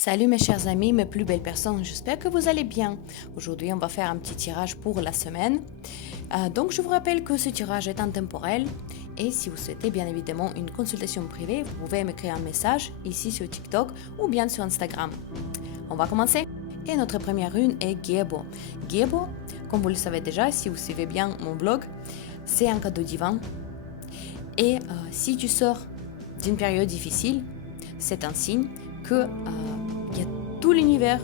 Salut mes chers amis, mes plus belles personnes, j'espère que vous allez bien. Aujourd'hui, on va faire un petit tirage pour la semaine. Donc, je vous rappelle que ce tirage est intemporel et si vous souhaitez bien évidemment une consultation privée, vous pouvez m'écrire un message ici sur TikTok ou bien sur Instagram. On va commencer. Et notre première rune est Gyebo. Gyebo, comme vous le savez déjà, si vous suivez bien mon blog, c'est un cadeau divin. Et si tu sors d'une période difficile, c'est un signe que il y a tout l'univers,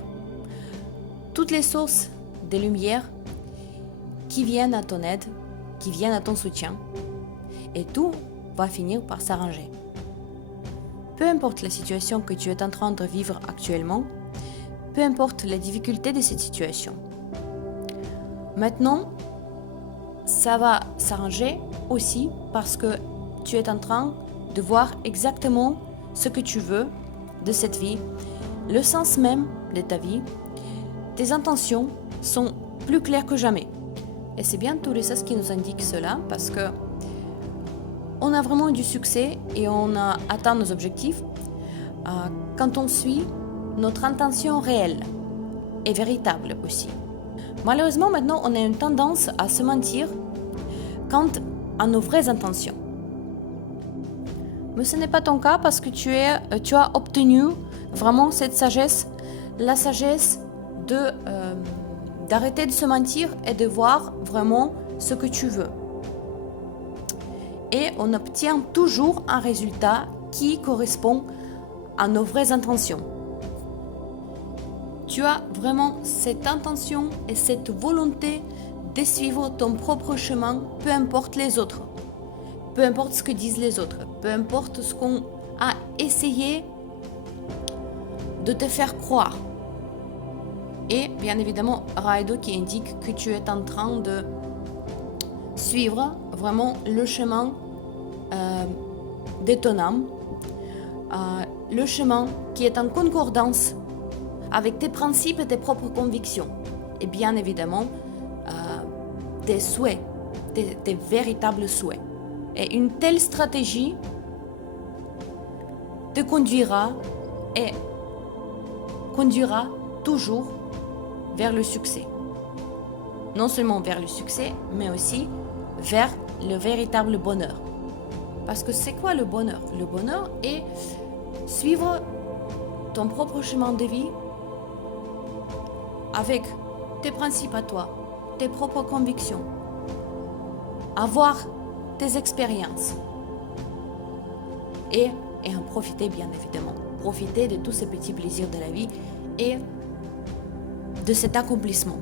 toutes les sources de lumière qui viennent à ton aide, qui viennent à ton soutien, et tout va finir par s'arranger. Peu importe la situation que tu es en train de vivre actuellement, peu importe les difficultés de cette situation. Maintenant, ça va s'arranger aussi parce que tu es en train de voir exactement ce que tu veux de cette vie, le sens même de ta vie. Tes intentions sont plus claires que jamais. Et c'est bien tout ça qui nous indique cela parce que on a vraiment eu du succès et on a atteint nos objectifs quand on suit notre intention réelle et véritable aussi. Malheureusement, maintenant, on a une tendance à se mentir quant à nos vraies intentions. Mais ce n'est pas ton cas parce que tu as obtenu vraiment cette sagesse, la sagesse d'arrêter de se mentir et de voir vraiment ce que tu veux. Et on obtient toujours un résultat qui correspond à nos vraies intentions. Tu as vraiment cette intention et cette volonté de suivre ton propre chemin, peu importe les autres. Peu importe ce que disent les autres, peu importe ce qu'on a essayé de te faire croire. Et bien évidemment, Raido qui indique que tu es en train de suivre vraiment le chemin de ton âme, le chemin qui est en concordance avec tes principes et tes propres convictions. Et bien évidemment, tes souhaits, tes véritables souhaits. Et une telle stratégie te conduira toujours vers le succès. Non seulement vers le succès, mais aussi vers le véritable bonheur. Parce que c'est quoi le bonheur? Le bonheur est suivre ton propre chemin de vie avec tes principes à toi, tes propres convictions, avoir tes expériences et en profiter bien évidemment. Profiter de tous ces petits plaisirs de la vie et de cet accomplissement.